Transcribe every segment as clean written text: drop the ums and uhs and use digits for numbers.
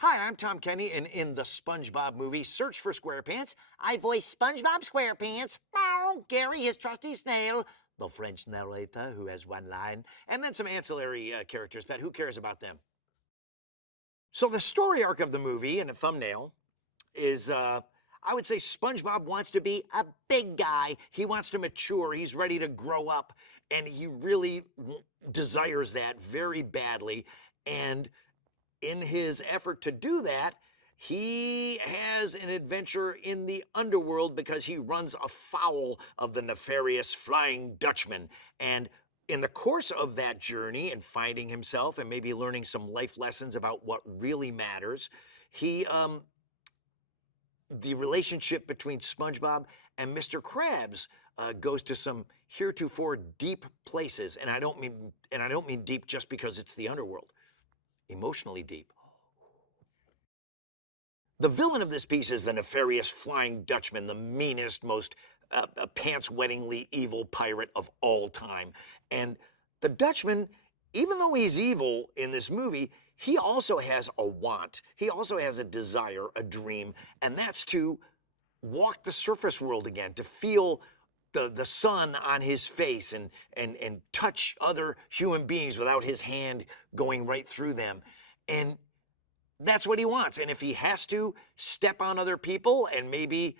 Hi, I'm Tom Kenny, and in the SpongeBob movie, Search for SquarePants, I voice SpongeBob SquarePants, Meow, Gary, his trusty snail, the French narrator who has one line, and then some ancillary characters, but who cares about them? So the story arc of the movie, in a thumbnail, is I would say SpongeBob wants to be a big guy. He wants to mature. He's ready to grow up, and he really desires that very badly. And in his effort to do that, he has an adventure in the underworld because he runs afoul of the nefarious Flying Dutchman. And in the course of that journey and finding himself and maybe learning some life lessons about what really matters, the relationship between SpongeBob and Mr. Krabs goes to some heretofore deep places, and I don't mean deep just because it's the underworld. Emotionally deep. The villain of this piece is the nefarious Flying Dutchman, the meanest, most pants-wettingly evil pirate of all time. And the Dutchman, even though he's evil in this movie, he also has a want. He also has a desire, a dream, and that's to walk the surface world again, to feel the sun on his face and touch other human beings without his hand going right through them. And that's what he wants. And if he has to step on other people and maybe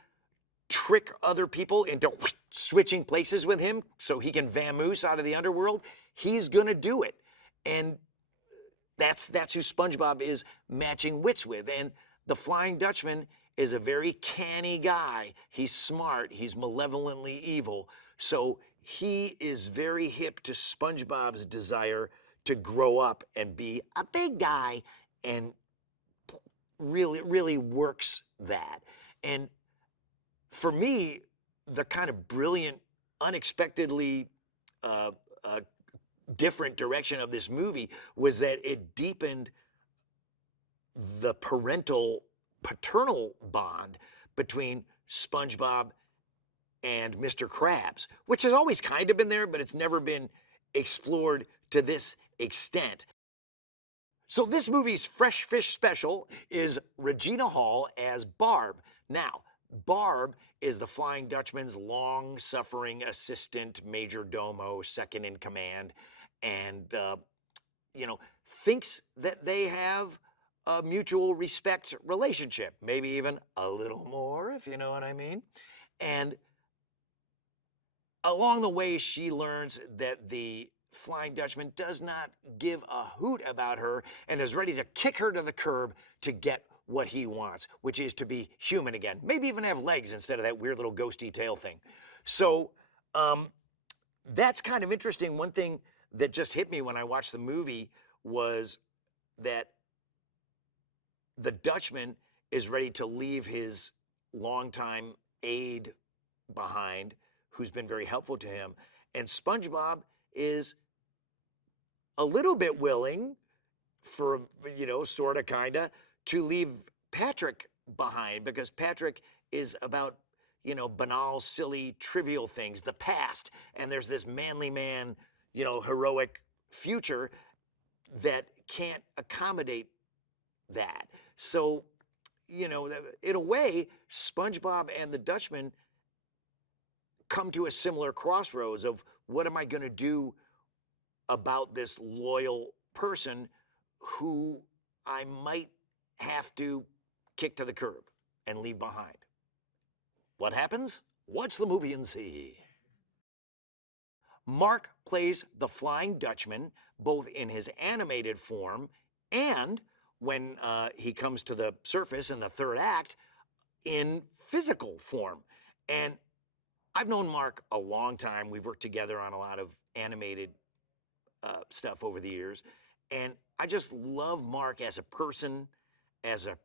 trick other people into switching places with him so he can vamoose out of the underworld, he's going to do it. And that's who SpongeBob is matching wits with. And the Flying Dutchman is a very canny guy. He's smart. He's malevolently evil. So he is very hip to SpongeBob's desire to grow up and be a big guy, and really works that. And for me, the kind of brilliant, unexpectedly different direction of this movie was that it deepened the paternal bond between SpongeBob and Mr. Krabs, which has always kind of been there, but it's never been explored to this extent. So this movie's Fresh Fish special is Regina Hall as Barb. Now, Barb is the Flying Dutchman's long-suffering assistant, major domo, second in command, and, thinks that they have a mutual respect relationship, maybe even a little more, if you know what I mean. And along the way, she learns that the Flying Dutchman does not give a hoot about her and is ready to kick her to the curb to get what he wants, which is to be human again. Maybe even have legs instead of that weird little ghosty tail thing. So that's kind of interesting. One thing that just hit me when I watched the movie was that the Dutchman is ready to leave his longtime aide behind, who's been very helpful to him. And SpongeBob is a little bit willing for, sort of, kind of, to leave Patrick behind, because Patrick is about, banal, silly, trivial things, the past. And there's this manly man, heroic future that can't accommodate that. So, in a way, SpongeBob and the Dutchman come to a similar crossroads of, what am I going to do about this loyal person who I might have to kick to the curb and leave behind? What happens? Watch the movie and see. Mark plays the Flying Dutchman both in his animated form and when he comes to the surface in the third act in physical form. And I've known Mark a long time. We've worked together on a lot of animated stuff over the years. And I just love Mark as a person, as a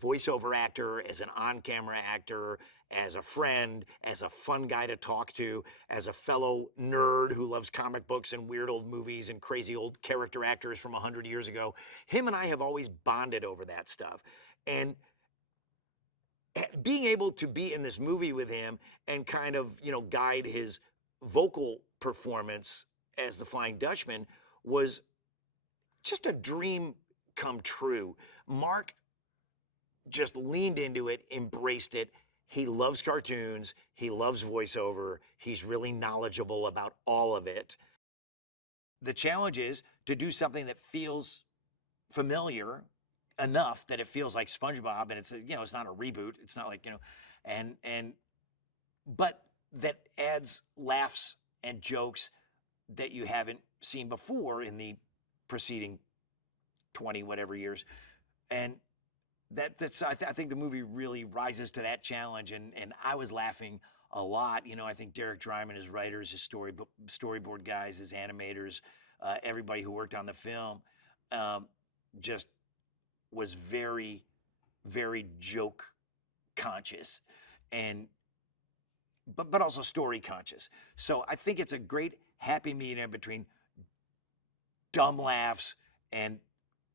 voiceover actor, as an on-camera actor, as a friend, as a fun guy to talk to, as a fellow nerd who loves comic books and weird old movies and crazy old character actors from 100 years ago. Him and I have always bonded over that stuff. And being able to be in this movie with him and kind of, guide his vocal performance as the Flying Dutchman was just a dream come true. Mark just leaned into it, embraced it. He loves cartoons. He loves voiceover. He's really knowledgeable about all of it. The challenge is to do something that feels familiar enough that it feels like SpongeBob, and it's, you know, it's not a reboot. It's not like, you know, but that adds laughs and jokes that you haven't seen before in the preceding 20 whatever years. And I think the movie really rises to that challenge, and I was laughing a lot. You know, I think Derek Drymon, his writers, his storyboard guys, his animators, everybody who worked on the film, just was very, very joke conscious, but also story conscious. So I think it's a great happy medium between dumb laughs and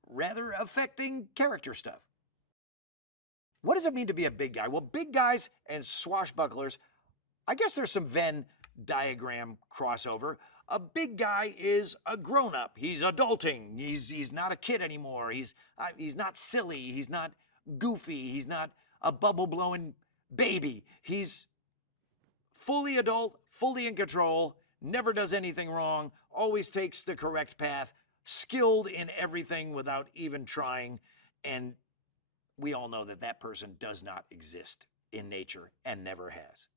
rather affecting character stuff. What does it mean to be a big guy? Well, big guys and swashbucklers, I guess there's some Venn diagram crossover. A big guy is a grown-up. He's adulting. He's not a kid anymore. He's not silly. He's not goofy. He's not a bubble-blowing baby. He's fully adult, fully in control, never does anything wrong, always takes the correct path, skilled in everything without even trying, and we all know that that person does not exist in nature and never has.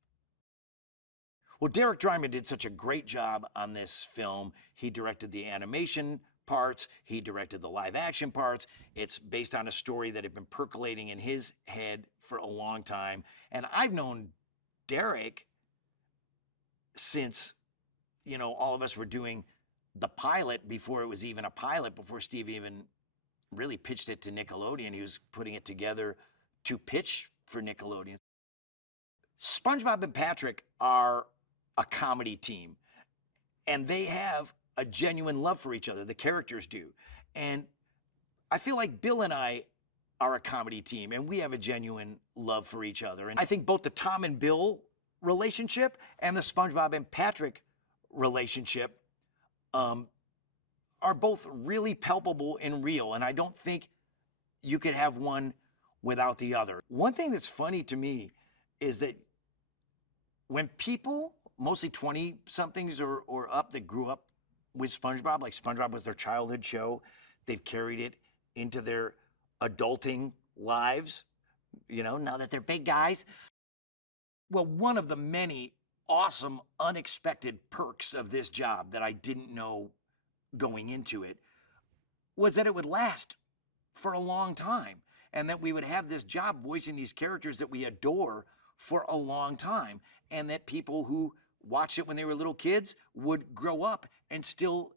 Well, Derek Drymon did such a great job on this film. He directed the animation parts. He directed the live action parts. It's based on a story that had been percolating in his head for a long time. And I've known Derek since, you know, all of us were doing the pilot before it was even a pilot, before Steve even really pitched it to Nickelodeon. He was putting it together to pitch for Nickelodeon. SpongeBob and Patrick are a comedy team, and they have a genuine love for each other. The characters do. And I feel like Bill and I are a comedy team, and we have a genuine love for each other. And I think both the Tom and Bill relationship and the SpongeBob and Patrick relationship are both really palpable and real, and I don't think you could have one without the other. One thing that's funny to me is that when people, mostly 20-somethings or up, that grew up with SpongeBob, like SpongeBob was their childhood show, they've carried it into their adulting lives, you know, now that they're big guys. Well, one of the many awesome, unexpected perks of this job that I didn't know going into it was that it would last for a long time, and that we would have this job voicing these characters that we adore for a long time, and that people who watched it when they were little kids would grow up and still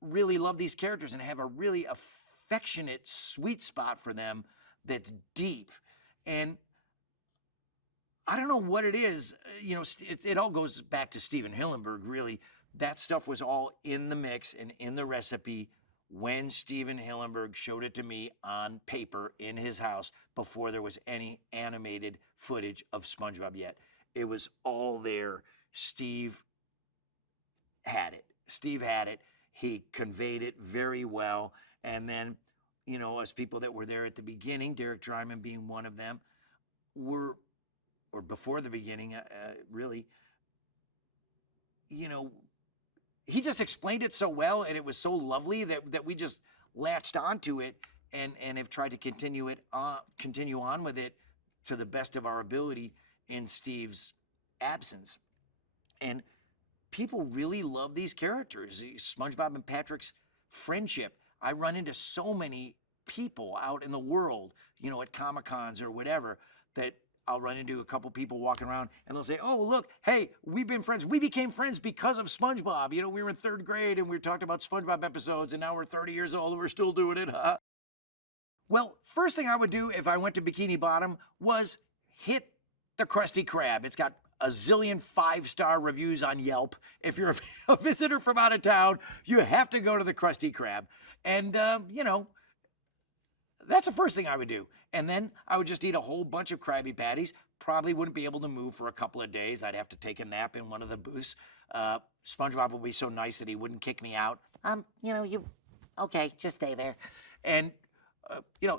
really love these characters and have a really affectionate, sweet spot for them that's deep. And I don't know what it is, you know, it all goes back to Steven Hillenburg, really. That stuff was all in the mix and in the recipe when Steven Hillenburg showed it to me on paper in his house before there was any animated footage of SpongeBob yet. It was all there. Steve had it. Steve had it. He conveyed it very well. And then, you know, as people that were there at the beginning, Derek Drymon being one of them, or before the beginning, really, you know, he just explained it so well, and it was so lovely that we just latched onto it and have tried to continue on with it to the best of our ability in Steve's absence. And people really love these characters. SpongeBob and Patrick's friendship. I run into so many people out in the world, you know, at Comic-Cons or whatever, that I'll run into a couple people walking around and they'll say, oh, look, hey, we've been friends. We became friends because of SpongeBob. You know, we were in 3rd grade and we talked about SpongeBob episodes, and now we're 30 years old and we're still doing it, huh? Well, first thing I would do if I went to Bikini Bottom was hit the Krusty Krab. It's got a zillion 5-star reviews on Yelp. If you're a visitor from out of town, you have to go to the Krusty Krab. And, you know, that's the first thing I would do. And then I would just eat a whole bunch of Krabby Patties. Probably wouldn't be able to move for a couple of days. I'd have to take a nap in one of the booths. SpongeBob would be so nice that he wouldn't kick me out. You know, okay, just stay there. And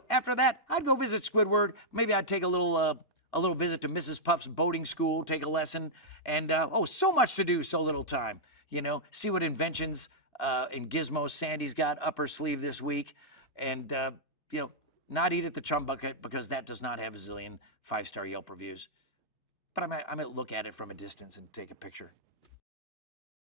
After that, I'd go visit Squidward. Maybe I'd take a little visit to Mrs. Puff's boating school, take a lesson, and so much to do, so little time. See what inventions and gizmos Sandy's got up her sleeve this week, and not eat at the Chum Bucket because that does not have a zillion 5-star Yelp reviews. But I might look at it from a distance and take a picture.